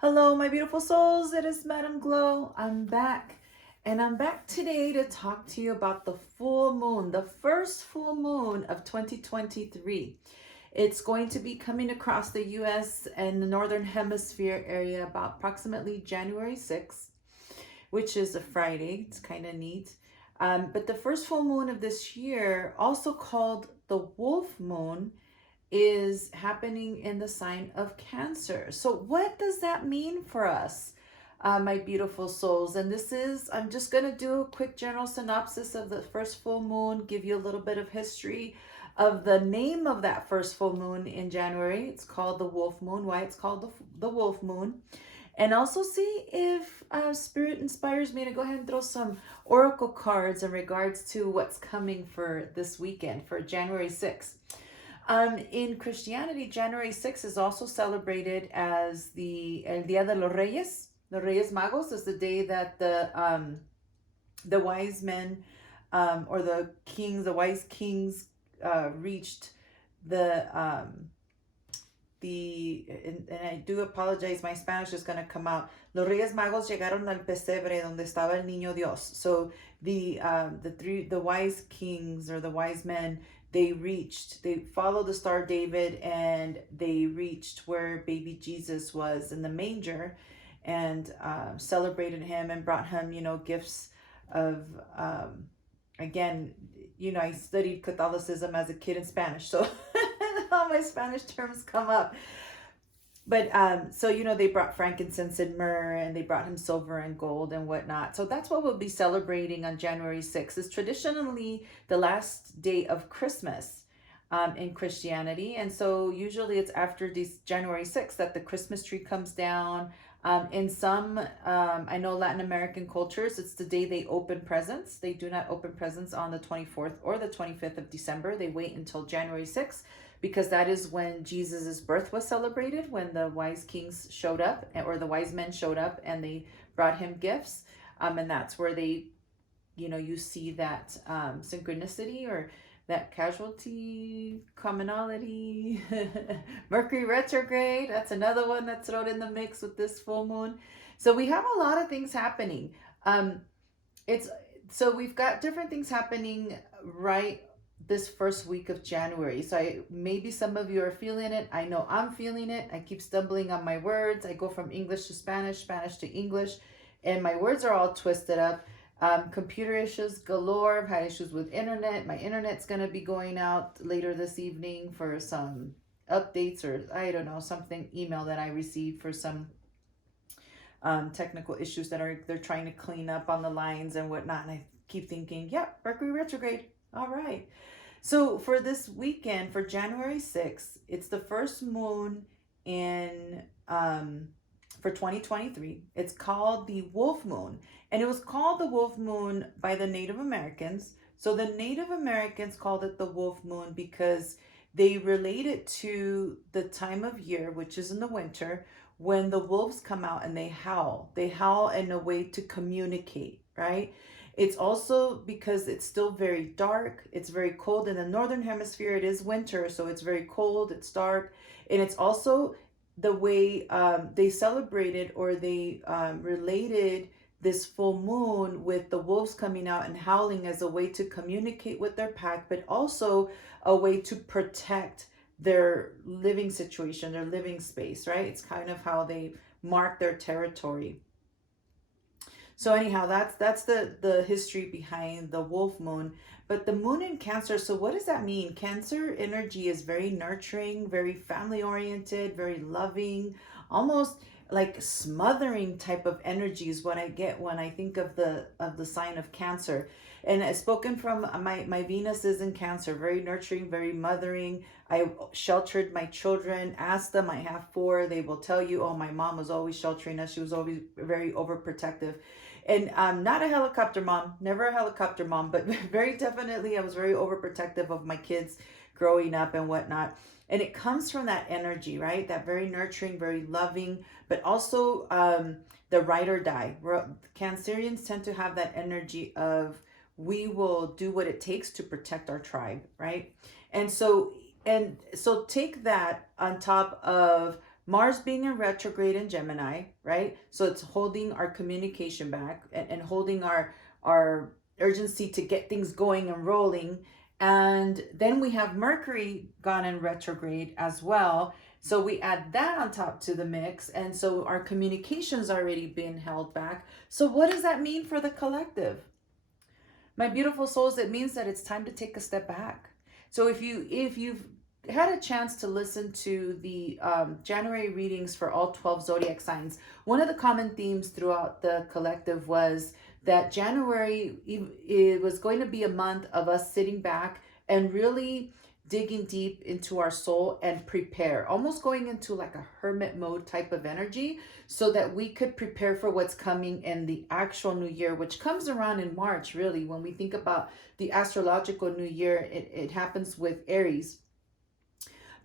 Hello, my beautiful souls. It is Madam Glow. I'm back. And I'm back today to talk to you about the full moon, the first full moon of 2023. It's going to be coming across the US and the Northern Hemisphere area about approximately January 6th, which is a Friday. It's kind of neat. But the first full moon of this year, also called the wolf moon, is happening in the sign of Cancer. So, what does that mean for us, my beautiful souls? And I'm just going to do a quick general synopsis of the first full moon, give you a little bit of history of the name of that first full moon in January. It's called the wolf moon, why it's called the wolf moon. And also see if Spirit inspires me to go ahead and throw some oracle cards in regards to what's coming for this weekend, for January 6th. In Christianity, January 6th is also celebrated as the El Día de los Reyes. The Reyes Magos is the day that the wise men or the wise kings reached and I do apologize, my Spanish is going to come out. Los Reyes Magos llegaron al pesebre donde estaba el niño Dios. So the wise kings or the wise men, they followed the Star of David and they reached where baby Jesus was in the manger and celebrated him and brought him, gifts of, again, I studied Catholicism as a kid in Spanish, so all my Spanish terms come up. But so they brought frankincense and myrrh, and they brought him silver and gold and whatnot. So that's what we'll be celebrating on January 6th. It's traditionally the last day of Christmas in Christianity, and so usually it's after this January 6th that the Christmas tree comes down. In some, I know Latin American cultures, it's the day they open presents. They do not open presents on the 24th or the 25th of December. They wait until January 6th because that is when Jesus's birth was celebrated, when the wise kings showed up, or the wise men showed up and they brought him gifts. And that's where you see that synchronicity or that casualty, commonality. Mercury retrograde, that's another one that's thrown in the mix with this full moon. So we have a lot of things happening. So we've got different things happening right this first week of January. So maybe some of you are feeling it. I know I'm feeling it. I keep stumbling on my words. I go from English to Spanish, Spanish to English, and my words are all twisted up. Computer issues galore. I've had issues with internet. My internet's going to be going out later this evening for some updates, or I don't know, something email that I received for some technical issues that they're trying to clean up on the lines and whatnot. And I keep thinking, Mercury retrograde. All right. So for this weekend, for January 6th, it's the first moon in for 2023. It's called the wolf moon. And it was called the wolf moon by the Native Americans. So the Native Americans called it the wolf moon because they relate it to the time of year, which is in the winter, when the wolves come out and they howl. They howl in a way to communicate, right? It's also because it's still very dark. It's very cold. In the Northern Hemisphere, it is winter, so it's very cold, it's dark. And it's also the way they celebrated, or they related this full moon with the wolves coming out and howling as a way to communicate with their pack, but also a way to protect their living situation, their living space, right? It's kind of how they mark their territory. So anyhow, that's the history behind the wolf moon. But the moon in Cancer, so what does that mean? Cancer energy is very nurturing, very family oriented, very loving, almost like smothering type of energy is what I get when I think of the sign of Cancer. And I've spoken from my Venus is in Cancer, very nurturing, very mothering. I sheltered my children, asked them, I have 4, they will tell you, oh, my mom was always sheltering us. She was always very overprotective. And I'm not a helicopter mom, never a helicopter mom, but very definitely I was very overprotective of my kids growing up and whatnot. And it comes from that energy, right? That very nurturing, very loving, but also the ride or die. Cancerians tend to have that energy of, we will do what it takes to protect our tribe, right? And so take that on top of Mars being in retrograde in Gemini, right? So it's holding our communication back and holding our urgency to get things going and rolling. And then we have Mercury gone in retrograde as well. So we add that on top to the mix. And so our communication's already been held back. So what does that mean for the collective? My beautiful souls, it means that it's time to take a step back. So if you've had a chance to listen to the January readings for all 12 zodiac signs, one of the common themes throughout the collective was that January, it was going to be a month of us sitting back and really digging deep into our soul and prepare, almost going into like a hermit mode type of energy, so that we could prepare for what's coming in the actual new year, which comes around in March. Really, when we think about the astrological new year, it happens with Aries.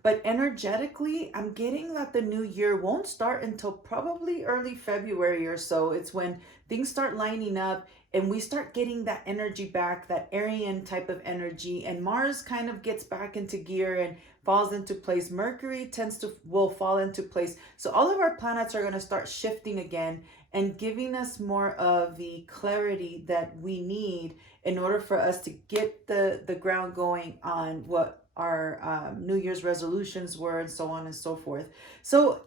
But energetically, I'm getting that the new year won't start until probably early February or so. It's when things start lining up and we start getting that energy back, that Aryan type of energy, and Mars kind of gets back into gear and falls into place. Mercury will fall into place. So all of our planets are going to start shifting again and giving us more of the clarity that we need in order for us to get the ground going on what our New Year's resolutions were, and so on and so forth. So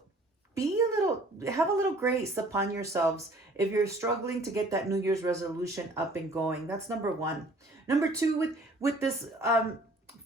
have a little grace upon yourselves if you're struggling to get that New Year's resolution up and going. That's number one. Number two, with this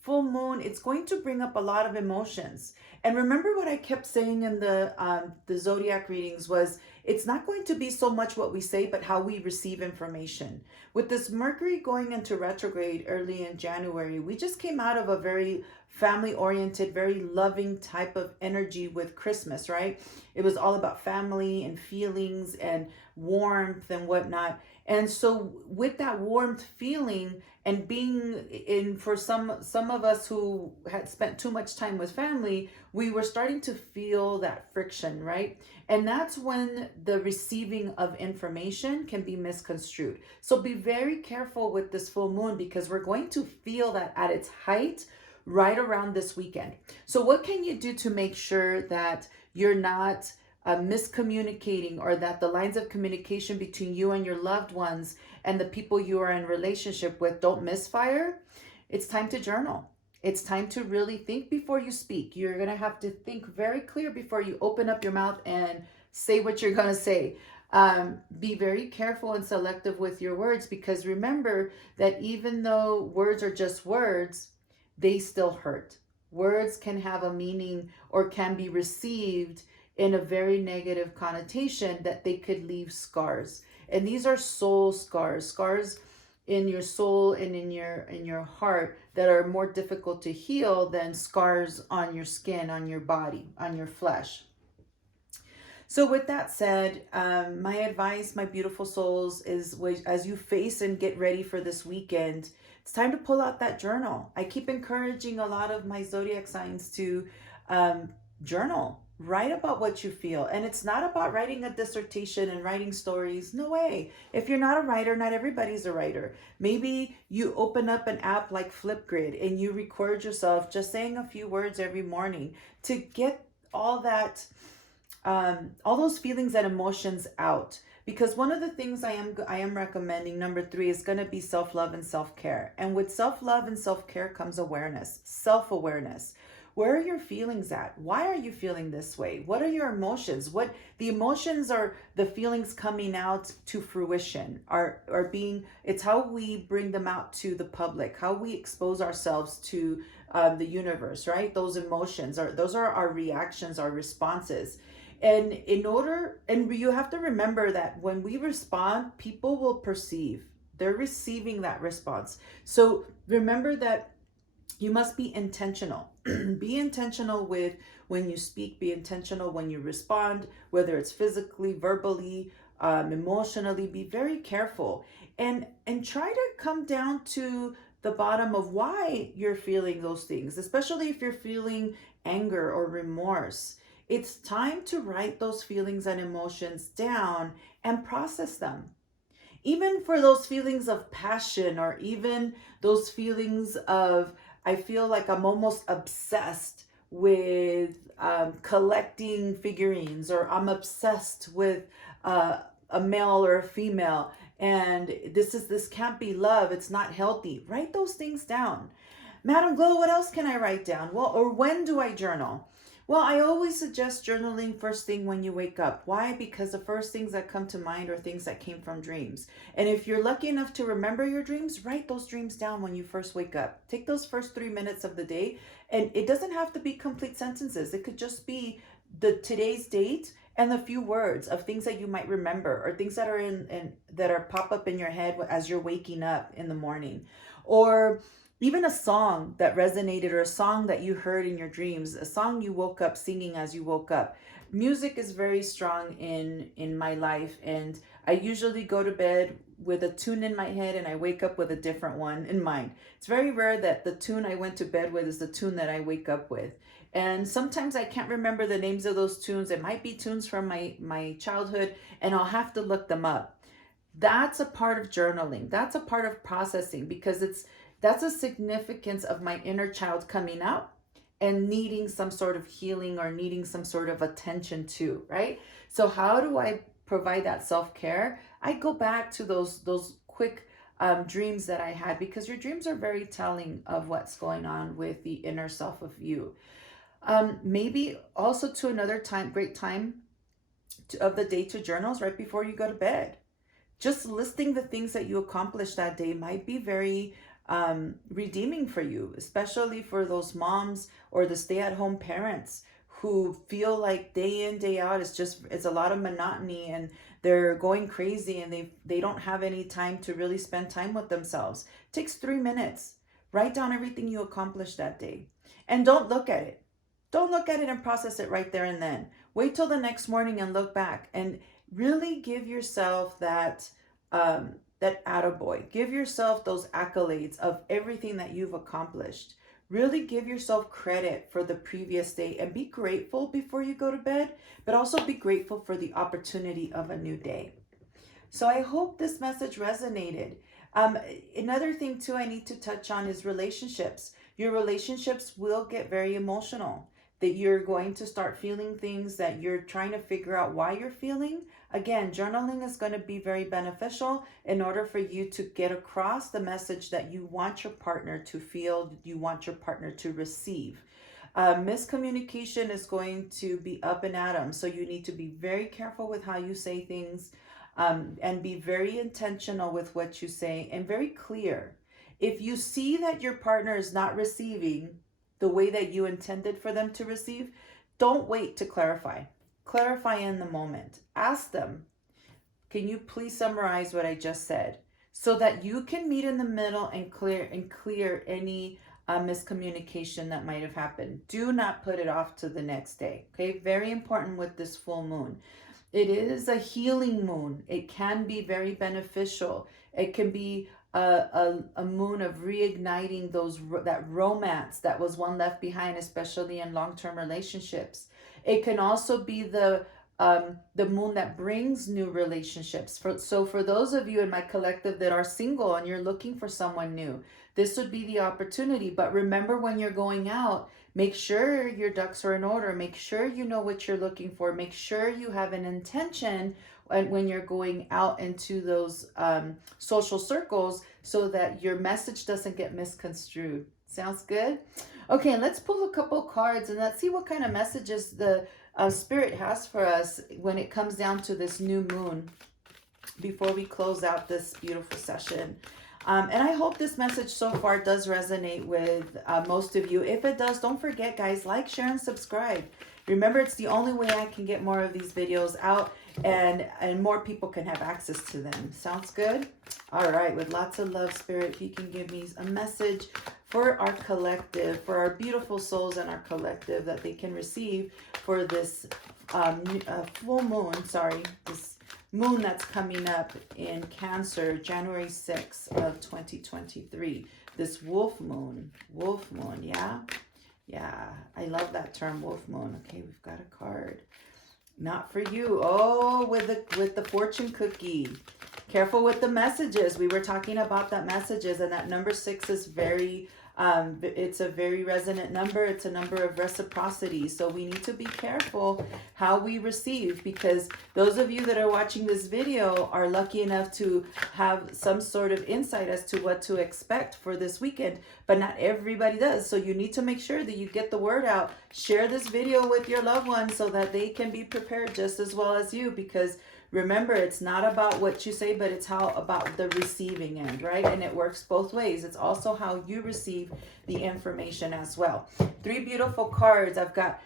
full moon, it's going to bring up a lot of emotions. And remember what I kept saying in the zodiac readings was, it's not going to be so much what we say, but how we receive information. With this Mercury going into retrograde early in January, we just came out of a very family-oriented, very loving type of energy with Christmas, right? It was all about family and feelings and warmth and whatnot. And so with that warmth feeling and being in, for some of us who had spent too much time with family, we were starting to feel that friction, right? And that's when the receiving of information can be misconstrued. So be very careful with this full moon, because we're going to feel that at its height right around this weekend. So what can you do to make sure that you're not miscommunicating, or that the lines of communication between you and your loved ones and the people you are in relationship with don't misfire? It's time to journal. It's time to really think before you speak. You're going to have to think very clear before you open up your mouth and say what you're going to say. Be very careful and selective with your words, because remember that even though words are just words, they still hurt. Words can have a meaning or can be received in a very negative connotation that they could leave scars. And these are soul scars, scars in your soul and in your heart that are more difficult to heal than scars on your skin, on your body, on your flesh. So with that said, my advice, my beautiful souls, is as you face and get ready for this weekend, it's time to pull out that journal. I keep encouraging a lot of my zodiac signs to journal. Write about what you feel. And it's not about writing a dissertation and writing stories. No way. If you're not a writer, not everybody's a writer. Maybe you open up an app like Flipgrid and you record yourself just saying a few words every morning to get all that, all those feelings and emotions out. Because one of the things I am recommending, number 3, is going to be self-love and self-care. And with self-love and self-care comes awareness, self-awareness. Where are your feelings at? Why are you feeling this way? What are your emotions? What the emotions are, the feelings coming out to fruition are being, it's how we bring them out to the public, how we expose ourselves to the universe, right? Those emotions those are our reactions, our responses. And you have to remember that when we respond, people will perceive. They're receiving that response. So remember that you must be intentional. Be intentional with when you speak, be intentional when you respond, whether it's physically, verbally, emotionally. Be very careful and try to come down to the bottom of why you're feeling those things, especially if you're feeling anger or remorse. It's time to write those feelings and emotions down and process them. Even for those feelings of passion, or even those feelings of, I feel like I'm almost obsessed with collecting figurines, or I'm obsessed with a male or a female, and this can't be love, it's not healthy. Write those things down. Madam Glow, what else can I write down? Well, or when do I journal? Well, I always suggest journaling first thing when you wake up. Why? Because the first things that come to mind are things that came from dreams. And if you're lucky enough to remember your dreams, write those dreams down when you first wake up. Take those first 3 minutes of the day, and it doesn't have to be complete sentences. It could just be the today's date and the few words of things that you might remember, or things that are in that are pop up in your head as you're waking up in the morning, or even a song that resonated, or a song that you heard in your dreams, a song you woke up singing as you woke up. Music is very strong in my life, and I usually go to bed with a tune in my head and I wake up with a different one in mind. It's very rare that the tune I went to bed with is the tune that I wake up with. And sometimes I can't remember the names of those tunes. It might be tunes from my childhood, and I'll have to look them up. That's a part of journaling. That's a part of processing, because that's a significance of my inner child coming out and needing some sort of healing, or needing some sort of attention too, right? So how do I provide that self-care? I go back to those quick dreams that I had, because your dreams are very telling of what's going on with the inner self of you. Maybe also to another great time of the day to journals right before you go to bed. Just listing the things that you accomplished that day might be very redeeming for you, especially for those moms or the stay-at-home parents who feel like day in, day out it's a lot of monotony, and they're going crazy, and they don't have any time to really spend time with themselves. It takes 3 minutes. Write down everything you accomplished that day, and don't look at it. Don't look at it and process it right there and then. Wait till the next morning and look back, and really give yourself that attaboy. Give yourself those accolades of everything that you've accomplished. Really give yourself credit for the previous day, and be grateful before you go to bed, but also be grateful for the opportunity of a new day. So I hope this message resonated. Another thing too I need to touch on is relationships. Your relationships will get very emotional, that you're going to start feeling things that you're trying to figure out why you're feeling. Again, journaling is going to be very beneficial in order for you to get across the message that you want your partner to feel, you want your partner to receive. Miscommunication is going to be up and at 'em, so you need to be very careful with how you say things, and be very intentional with what you say, and very clear. If you see that your partner is not receiving the way that you intended for them to receive, don't wait to clarify. Clarify in the moment. Ask them, can you please summarize what I just said, so that you can meet in the middle and clear any miscommunication that might have happened. Do not put it off to the next day. Okay, very important with this full moon. It is a healing moon. It can be very beneficial. It can be a moon of reigniting that romance that was one left behind, especially in long-term relationships. It can also be the moon that brings new relationships. So for those of you in my collective that are single and you're looking for someone new, this would be the opportunity. But remember, when you're going out, make sure your ducks are in order. Make sure you know what you're looking for. Make sure you have an intention when you're going out into those social circles, so that your message doesn't get misconstrued. Sounds good? Okay, let's pull a couple cards and let's see what kind of messages the Spirit has for us when it comes down to this new moon before we close out this beautiful session. And I hope this message so far does resonate with most of you. If it does, don't forget, guys, like, share, and subscribe. Remember, it's the only way I can get more of these videos out, and more people can have access to them. Sounds good? All right, with lots of love, Spirit, if you can give me a message for our collective, for our beautiful souls and our collective, that they can receive for this full moon, this moon that's coming up in Cancer, January 6th of 2023. This wolf moon, yeah? Yeah, I love that term, wolf moon. Okay, we've got a card. Not for you. Oh, with the fortune cookie. Careful with the messages. We were talking about that messages, and that number 6 is very It's a very resonant number. It's a number of reciprocity. So we need to be careful how we receive, because those of you that are watching this video are lucky enough to have some sort of insight as to what to expect for this weekend, but not everybody does. So you need to make sure that you get the word out. Share this video with your loved ones so that they can be prepared just as well as you, because remember, it's not about what you say, but it's how about the receiving end, right? And it works both ways. It's also how you receive the information as well. 3 beautiful cards. I've got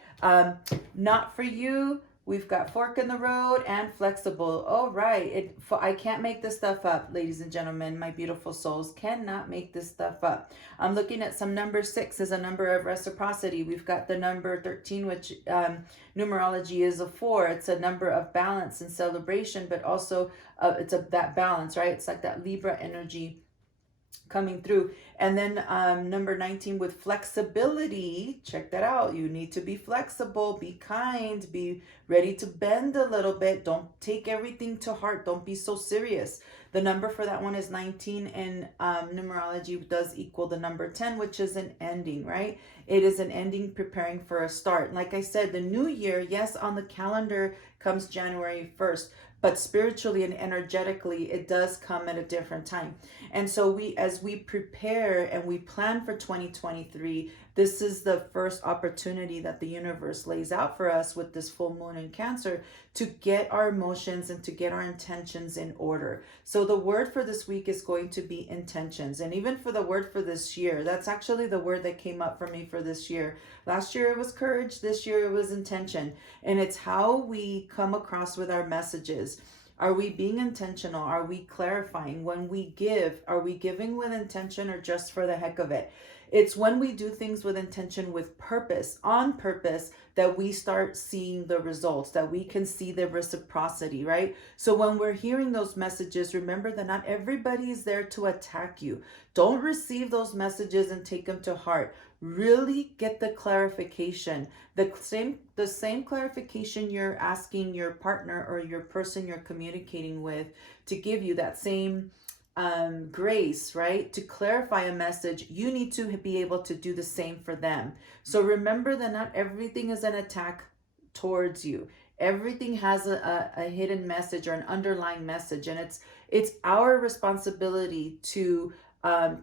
not for you. We've got fork in the road and flexible. All right. I can't make this stuff up, ladies and gentlemen. My beautiful souls cannot make this stuff up. I'm looking at some number 6 as a number of reciprocity. We've got the number 13, which numerology is a 4. It's a number of balance and celebration, but also that balance, right? It's like that Libra energy coming through. And then number 19 with flexibility. Check that out. You need to be flexible, be kind, be ready to bend a little bit. Don't take everything to heart. Don't be so serious. The number for that one is 19, and numerology does equal the number 10, which is an ending, right? It is an ending preparing for a start. Like I said, the new year, yes, on the calendar comes January 1st, but spiritually and energetically, it does come at a different time. And so as we prepare and we plan for 2023, this is the first opportunity that the universe lays out for us with this full moon in Cancer to get our emotions and to get our intentions in order. So the word for this week is going to be intentions. And even for the word for this year, that's actually the word that came up for me for this year. Last year it was courage. This year it was intention. And it's how we come across with our messages. Are we being intentional? Are we clarifying? When we give, are we giving with intention or just for the heck of it? It's when we do things with intention, with purpose, on purpose, that we start seeing the results, that we can see the reciprocity, right? So when we're hearing those messages, remember that not everybody is there to attack you. Don't receive those messages and take them to heart. Really get the clarification. The same clarification you're asking your partner or your person you're communicating with to give you that same grace, right? To clarify a message, you need to be able to do the same for them. So remember that not everything is an attack towards you. Everything has a hidden message or an underlying message, and it's our responsibility to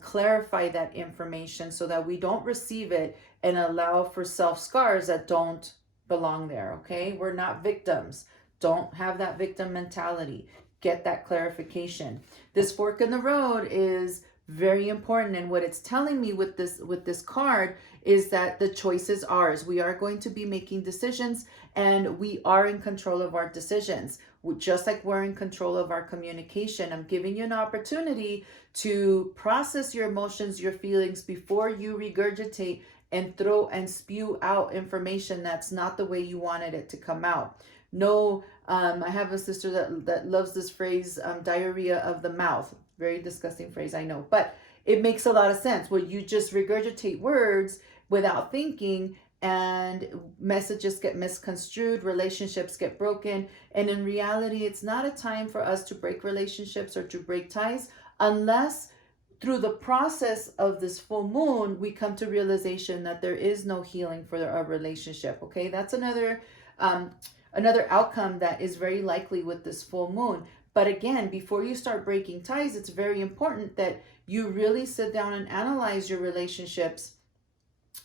clarify that information so that we don't receive it and allow for self-scars that don't belong there, okay? We're not victims. Don't have that victim mentality. Get that clarification. This fork in the road is very important, and what it's telling me with this card is that the choice is ours. We are going to be making decisions, and we are in control of our decisions. Just like we're in control of our communication. I'm giving you an opportunity to process your emotions, your feelings before you regurgitate and throw and spew out information that's not the way you wanted it to come out. No, I have a sister that loves this phrase, diarrhea of the mouth. Very disgusting phrase, I know, but it makes a lot of sense where you just regurgitate words without thinking, and messages get misconstrued, relationships get broken. And in reality, it's not a time for us to break relationships or to break ties unless through the process of this full moon, we come to realization that there is no healing for our relationship. Okay, that's another outcome that is very likely with this full moon. But again, before you start breaking ties, it's very important that you really sit down and analyze your relationships,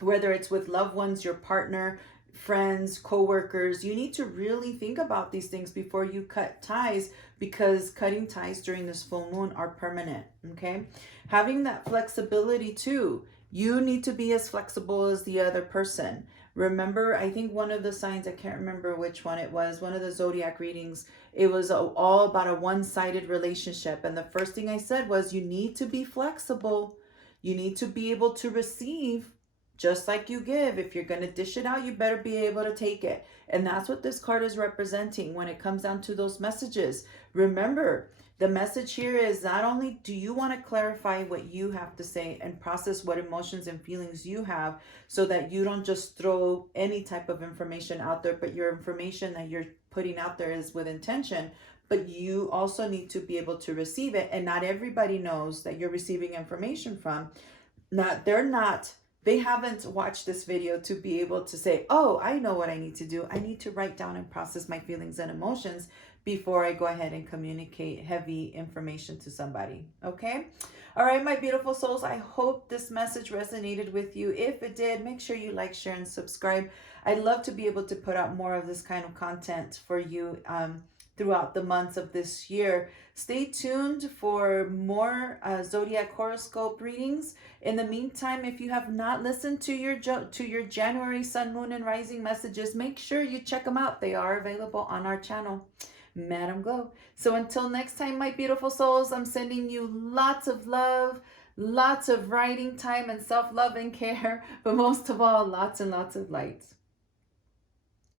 whether it's with loved ones, your partner, friends, co-workers. You need to really think about these things before you cut ties, because cutting ties during this full moon are permanent, okay? Having that flexibility too. You need to be as flexible as the other person. Remember, I think one of the signs, I can't remember which one it was, one of the zodiac readings, it was all about a one-sided relationship. And the first thing I said was, you need to be flexible. You need to be able to receive just like you give. If you're going to dish it out, you better be able to take it. And that's what this card is representing when it comes down to those messages. Remember, the message here is not only do you want to clarify what you have to say and process what emotions and feelings you have so that you don't just throw any type of information out there, but your information that you're putting out there is with intention, but you also need to be able to receive it. And not everybody knows that you're receiving information from. they haven't watched this video to be able to say, oh, I know what I need to do. I need to write down and process my feelings and emotions before I go ahead and communicate heavy information to somebody. Okay? All right, my beautiful souls, I hope this message resonated with you. If it did, make sure you like, share, and subscribe. I'd love to be able to put out more of this kind of content for you throughout the months of this year. Stay tuned for more zodiac horoscope readings. In the meantime, if you have not listened to your January sun, moon, and rising messages, make sure you check them out. They are available on our channel, Madam Glow. So until next time, my beautiful souls, I'm sending you lots of love, lots of writing time and self-love and care, but most of all, lots and lots of light.